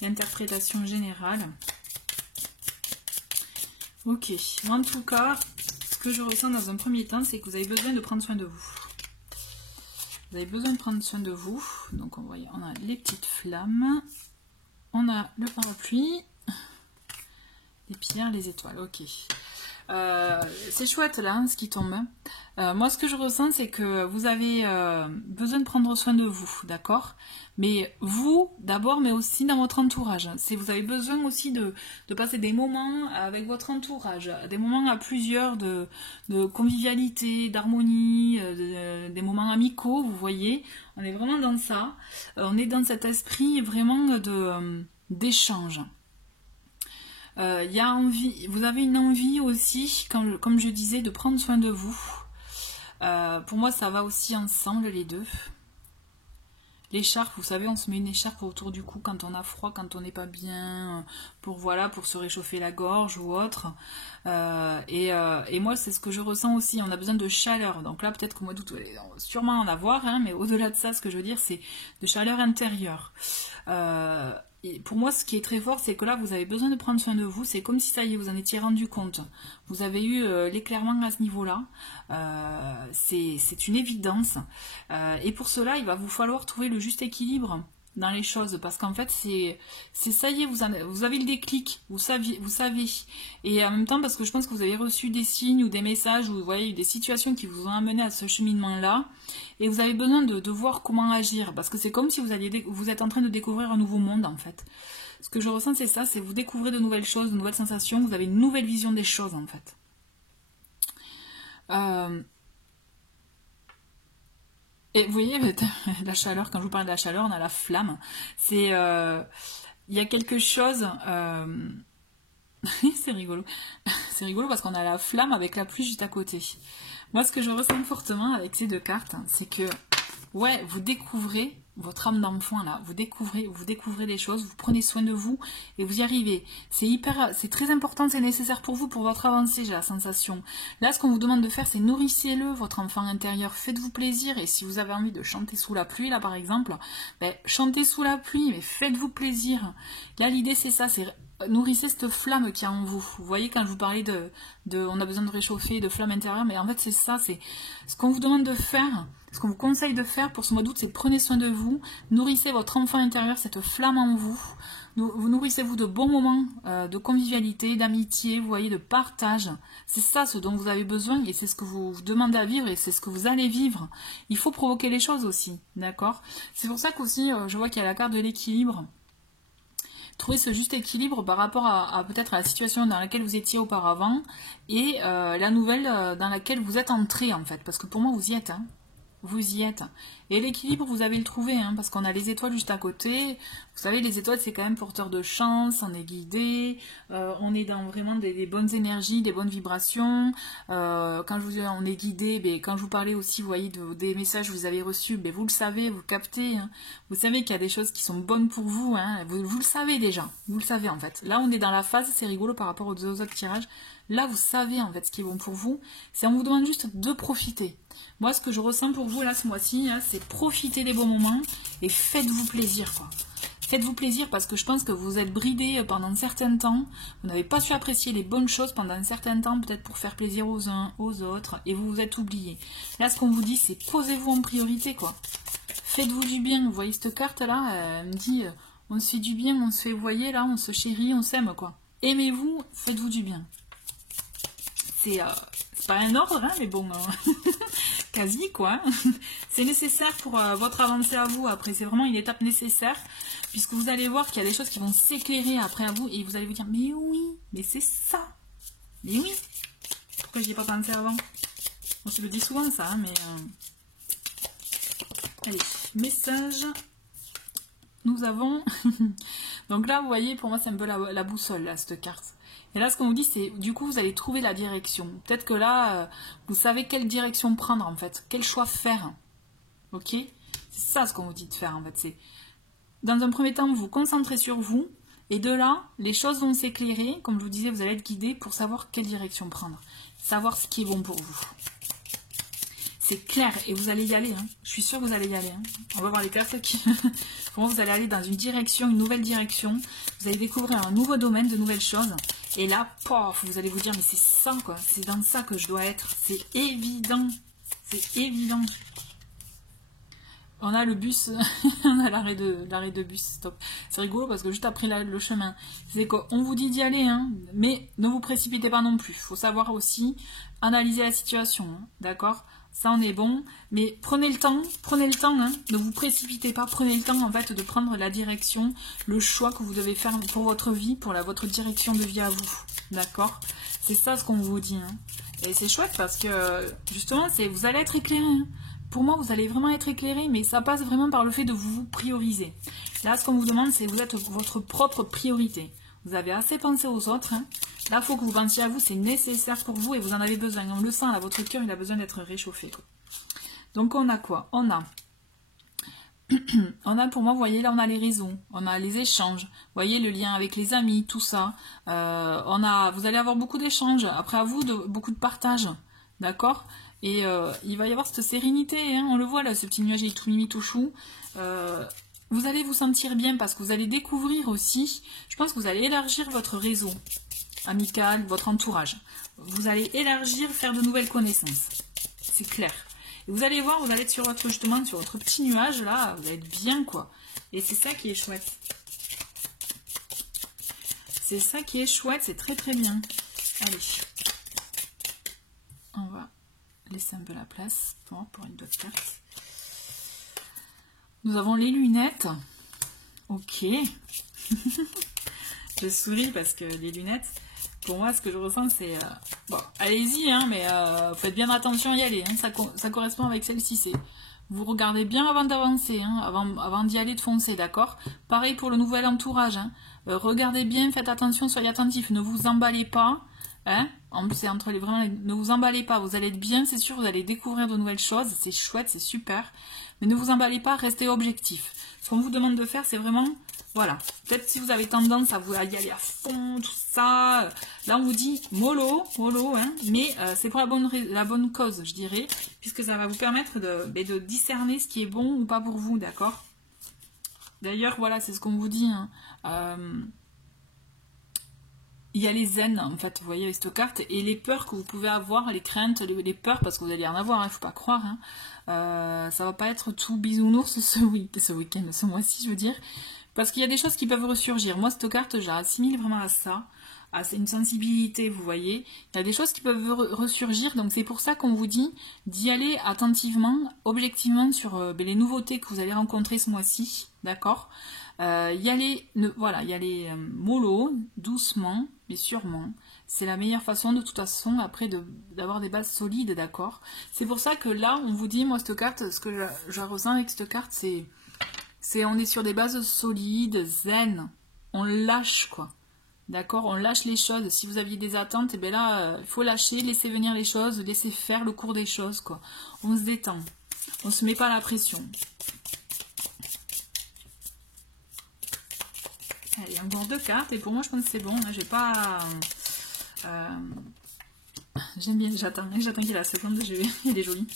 l'interprétation générale. Ok, moi en tout cas, ce que je ressens dans un premier temps, c'est que vous avez besoin de prendre soin de vous. Vous avez besoin de prendre soin de vous. Donc on a les petites flammes, on a le parapluie, les pierres, les étoiles, ok. C'est chouette là, hein, ce qui tombe. Moi, ce que je ressens, c'est que vous avez besoin de prendre soin de vous, d'accord? Mais vous, d'abord, mais aussi dans votre entourage. Vous avez besoin aussi de passer des moments avec votre entourage, des moments à plusieurs de convivialité, d'harmonie, des moments amicaux, vous voyez. On est vraiment dans ça. On est dans cet esprit vraiment d'échange. Vous avez une envie aussi, comme je disais, de prendre soin de vous. Pour moi, ça va aussi ensemble, les deux. L'écharpe, vous savez, on se met une écharpe autour du cou quand on a froid, quand on n'est pas bien, pour se réchauffer la gorge ou autre. Et moi, c'est ce que je ressens aussi. On a besoin de chaleur. Donc là, peut-être qu'au mois d'août, on va sûrement en avoir, hein, mais au-delà de ça, ce que je veux dire, c'est de chaleur intérieure. Et pour moi, ce qui est très fort, c'est que là, vous avez besoin de prendre soin de vous. C'est comme si ça y est, vous en étiez rendu compte. Vous avez eu l'éclairement à ce niveau-là. C'est une évidence. Et pour cela, il va vous falloir trouver le juste équilibre dans les choses. Parce qu'en fait, c'est ça y est, vous avez le déclic. Vous savez. Et en même temps, parce que je pense que vous avez reçu des signes ou des messages, ou vous voyez, des situations qui vous ont amené à ce cheminement-là. Et vous avez besoin de voir comment agir. Parce que c'est comme si vous êtes en train de découvrir un nouveau monde, en fait. Ce que je ressens, c'est ça. C'est vous découvrez de nouvelles choses, de nouvelles sensations. Vous avez une nouvelle vision des choses, en fait. Et vous voyez, la chaleur, quand je vous parle de la chaleur, on a la flamme. Il y a quelque chose... c'est rigolo. C'est rigolo parce qu'on a la flamme avec la pluie juste à côté. Moi, ce que je ressens fortement avec ces deux cartes, c'est que, ouais, vous découvrez votre âme d'enfant là, vous découvrez des choses, vous prenez soin de vous et vous y arrivez. C'est très important, c'est nécessaire pour vous, pour votre avancée, j'ai la sensation. Là, ce qu'on vous demande de faire, c'est nourrissez-le, votre enfant intérieur, faites-vous plaisir. Et si vous avez envie de chanter sous la pluie, là par exemple, ben, chantez sous la pluie, mais faites-vous plaisir. Là, l'idée c'est ça, c'est nourrissez cette flamme qui est en vous. Vous voyez, quand je vous parlais on a besoin de réchauffer, de flamme intérieure, mais en fait c'est ça, c'est ce qu'on vous demande de faire, ce qu'on vous conseille de faire pour ce mois d'août, c'est prenez soin de vous, nourrissez votre enfant intérieur, cette flamme en vous, vous nourrissez-vous de bons moments, de convivialité, d'amitié, vous voyez, de partage. C'est ça ce dont vous avez besoin et c'est ce que vous demandez à vivre et c'est ce que vous allez vivre. Il faut provoquer les choses aussi, d'accord? C'est pour ça qu'aussi, je vois qu'il y a la carte de l'équilibre. Trouver ce juste équilibre par rapport à peut-être à la situation dans laquelle vous étiez auparavant et la nouvelle dans laquelle vous êtes entré en fait. Parce que pour moi, vous y êtes. Hein. Vous y êtes. Et l'équilibre, vous avez le trouvé, hein, parce qu'on a les étoiles juste à côté. Vous savez, les étoiles, c'est quand même porteur de chance, on est guidé, on est dans vraiment des bonnes énergies, des bonnes vibrations. Quand je vous dis on est guidé, ben, quand je vous parlais aussi, vous voyez, des messages que vous avez reçus, ben, vous le savez, vous captez. Hein. Vous savez qu'il y a des choses qui sont bonnes pour vous. Hein. Vous le savez déjà. Vous le savez, en fait. Là, on est dans la phase, c'est rigolo par rapport aux autres tirages. Là, vous savez, en fait, ce qui est bon pour vous. C'est on vous demande juste de profiter. Moi, ce que je ressens pour vous, là, ce mois-ci, hein, c'est profiter des bons moments et faites-vous plaisir, quoi. Faites-vous plaisir parce que je pense que vous êtes bridé pendant un certain temps. Vous n'avez pas su apprécier les bonnes choses pendant un certain temps, peut-être pour faire plaisir aux uns, aux autres, et vous vous êtes oublié. Là, ce qu'on vous dit, c'est posez-vous en priorité, quoi. Faites-vous du bien. Vous voyez cette carte-là, elle me dit, on se fait du bien, on se fait, vous voyez, là, on se chérit, on s'aime, quoi. Aimez-vous, faites-vous du bien. C'est pas un ordre, hein, mais bon, quasi quoi. C'est nécessaire pour votre avancée à vous. Après, c'est vraiment une étape nécessaire, puisque vous allez voir qu'il y a des choses qui vont s'éclairer après à vous, et vous allez vous dire, mais oui, mais c'est ça. Mais oui. Pourquoi j'y ai pas pensé avant? On se le dit souvent ça, hein, mais... Allez, message. Nous avons... Donc là, vous voyez, pour moi, c'est un peu la boussole, là, cette carte. Et là, ce qu'on vous dit, c'est, du coup, vous allez trouver la direction. Peut-être que là, vous savez quelle direction prendre, en fait. Quel choix faire. Ok? C'est C'est ça ce qu'on vous dit de faire en fait. C'est dans un premier temps, vous concentrez sur vous. Et de là, les choses vont s'éclairer. Comme je vous disais, vous allez être guidé pour savoir quelle direction prendre. Savoir ce qui est bon pour vous. C'est clair. Et vous allez y aller. Hein. Je suis sûre que vous allez y aller. Hein. On va voir les cartes qui... Pour moi, vous allez aller dans une direction, une nouvelle direction. Vous allez découvrir un nouveau domaine, de nouvelles choses. Et là, pof, vous allez vous dire, mais c'est ça, quoi. C'est dans ça que je dois être. C'est évident. C'est évident. On a le bus, on a l'arrêt de bus, stop. C'est rigolo parce que juste après le chemin, c'est qu'on vous dit d'y aller, hein, mais ne vous précipitez pas non plus. Il faut savoir aussi analyser la situation, hein, d'accord? Ça on est bon, mais prenez le temps, hein, ne vous précipitez pas, prenez le temps en fait de prendre la direction, le choix que vous devez faire pour votre vie, pour votre direction de vie à vous, d'accord? C'est ça ce qu'on vous dit, hein. Et c'est chouette parce que justement, vous allez être éclairé, hein. Pour moi, vous allez vraiment être éclairé, mais ça passe vraiment par le fait de vous prioriser. Là, ce qu'on vous demande, c'est vous êtes votre propre priorité. Vous avez assez pensé aux autres. Hein. Là, il faut que vous pensiez à vous, c'est nécessaire pour vous et vous en avez besoin. On le sent, là, votre cœur, il a besoin d'être réchauffé. Quoi. Donc, on a quoi? On a, pour moi, vous voyez, là, on a les réseaux, on a les échanges. Vous voyez, le lien avec les amis, tout ça. Vous allez avoir beaucoup d'échanges. Après, à vous, beaucoup de partage. D'accord? Et il va y avoir cette sérénité, hein, on le voit là, ce petit nuage est tout mimi, tout chou. Vous allez vous sentir bien parce que vous allez découvrir aussi, je pense que vous allez élargir votre réseau amical, votre entourage. Vous allez élargir, faire de nouvelles connaissances. C'est clair. Et vous allez voir, vous allez être sur votre, justement, sur votre petit nuage là, vous allez être bien quoi. Et c'est ça qui est chouette. C'est ça qui est chouette, c'est très très bien. Allez. On va laisser un peu la place pour une autre carte. Nous avons les lunettes. Ok. Je souris parce que les lunettes, pour moi, ce que je ressens, c'est... bon, allez-y, hein, mais faites bien attention à y aller. Hein, ça correspond avec celle-ci. C'est vous regardez bien avant d'avancer, hein, avant d'y aller, de foncer, d'accord? Pareil pour le nouvel entourage. Hein, regardez bien, faites attention, soyez attentifs. Ne vous emballez pas. Hein, en plus, c'est entre les vraiment, ne vous emballez pas, vous allez être bien, c'est sûr, vous allez découvrir de nouvelles choses, c'est chouette, c'est super, mais ne vous emballez pas, restez objectif. Ce qu'on vous demande de faire, c'est vraiment, voilà, peut-être si vous avez tendance à y aller à fond, tout ça, là on vous dit mollo, hein, mais c'est pour la bonne cause, je dirais, puisque ça va vous permettre de discerner ce qui est bon ou pas pour vous, d'accord? D'ailleurs, voilà, c'est ce qu'on vous dit, hein, il y a les zen, en fait, vous voyez, avec cette carte, et les peurs que vous pouvez avoir, les craintes, les peurs, parce que vous allez en avoir, il ne faut pas croire, hein. Ça va pas être tout bisounours ce week-end, ce mois-ci, je veux dire, parce qu'il y a des choses qui peuvent ressurgir. Moi, cette carte, j'assimile vraiment à ça, à une sensibilité, vous voyez. Il y a des choses qui peuvent ressurgir, donc c'est pour ça qu'on vous dit d'y aller attentivement, objectivement sur les nouveautés que vous allez rencontrer ce mois-ci, d'accord? Y aller mollo, doucement, mais sûrement. C'est la meilleure façon de toute façon après d'avoir des bases solides, d'accord? C'est pour ça que là, on vous dit, moi, cette carte, ce que je ressens avec cette carte, c'est on est sur des bases solides, zen. On lâche, quoi. D'accord? On lâche les choses. Si vous aviez des attentes, et bien là, il faut lâcher, laisser venir les choses, laisser faire le cours des choses, quoi. On se détend. On se met pas la pression. Allez, encore 2 cartes, et pour moi, je pense que c'est bon. J'ai pas... j'aime bien, j'attends qu'il y ait la seconde, elle est jolie.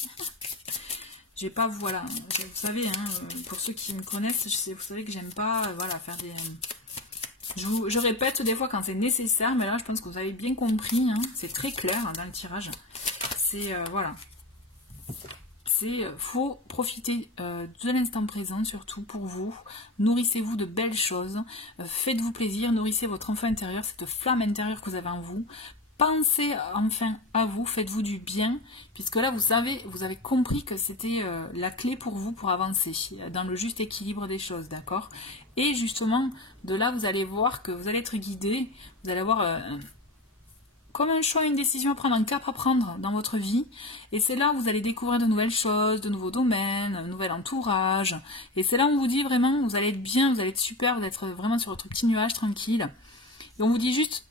J'ai pas, voilà, vous savez, hein, pour ceux qui me connaissent, vous savez que j'aime pas, voilà, faire des... Je répète des fois quand c'est nécessaire, mais là, je pense que vous avez bien compris, hein, c'est très clair dans le tirage. C'est, voilà. Faut profiter de l'instant présent, surtout pour vous. Nourrissez-vous de belles choses. Faites-vous plaisir, nourrissez votre enfant intérieur, cette flamme intérieure que vous avez en vous. Pensez enfin à vous, faites-vous du bien, puisque là, vous avez compris que c'était la clé pour vous pour avancer, dans le juste équilibre des choses, d'accord? Et justement, de là, vous allez voir que vous allez être guidé, vous allez avoir... comme un choix, une décision à prendre, un cap à prendre dans votre vie. Et c'est là où vous allez découvrir de nouvelles choses, de nouveaux domaines, un nouvel entourage. Et c'est là où on vous dit vraiment, vous allez être bien, vous allez être super, vous allez être vraiment sur votre petit nuage tranquille. Et on vous dit juste,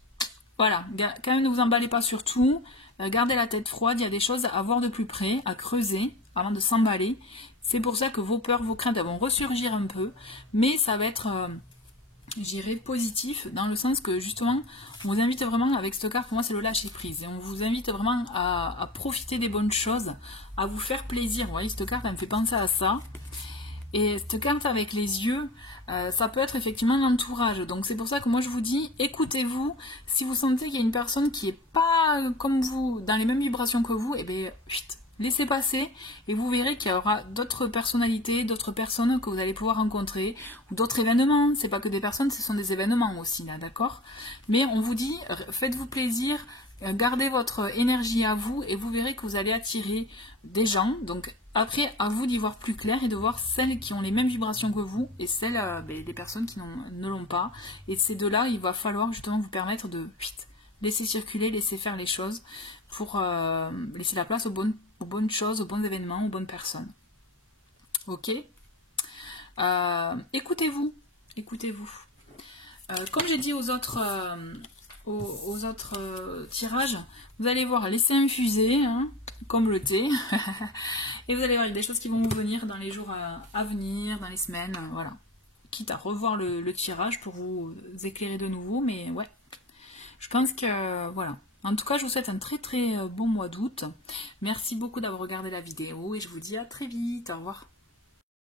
voilà, quand même ne vous emballez pas sur tout, gardez la tête froide, il y a des choses à voir de plus près, à creuser avant de s'emballer. C'est pour ça que vos peurs, vos craintes elles vont ressurgir un peu, mais ça va être, je dirais, positif, dans le sens que justement, on vous invite vraiment, avec cette carte, pour moi c'est le lâcher prise, et on vous invite vraiment à profiter des bonnes choses, à vous faire plaisir. Vous voyez, cette carte elle me fait penser à ça. Et cette carte avec les yeux, ça peut être effectivement l'entourage. Donc c'est pour ça que moi je vous dis, écoutez-vous. Si vous sentez qu'il y a une personne qui n'est pas comme vous, dans les mêmes vibrations que vous, et bien laissez passer. Et vous verrez qu'il y aura d'autres personnalités, d'autres personnes que vous allez pouvoir rencontrer, ou d'autres événements. C'est pas que des personnes, ce sont des événements aussi, là, d'accord? Mais on vous dit, faites-vous plaisir, gardez votre énergie à vous, et vous verrez que vous allez attirer des gens. Donc après, à vous d'y voir plus clair et de voir celles qui ont les mêmes vibrations que vous et celles des personnes qui ne l'ont pas. Et ces deux-là, il va falloir justement vous permettre de laisser circuler, laisser faire les choses pour laisser la place aux bonnes choses, aux bons événements, aux bonnes personnes. Ok? Écoutez-vous. Écoutez-vous. Comme j'ai dit aux autres tirages, vous allez voir, laissez infuser, hein, comme le thé. Et vous allez voir, il y a des choses qui vont vous venir dans les jours à venir, dans les semaines, voilà. Quitte à revoir le tirage pour vous éclairer de nouveau, mais ouais. Je pense que, voilà. En tout cas, je vous souhaite un très très bon mois d'août. Merci beaucoup d'avoir regardé la vidéo et je vous dis à très vite. Au revoir.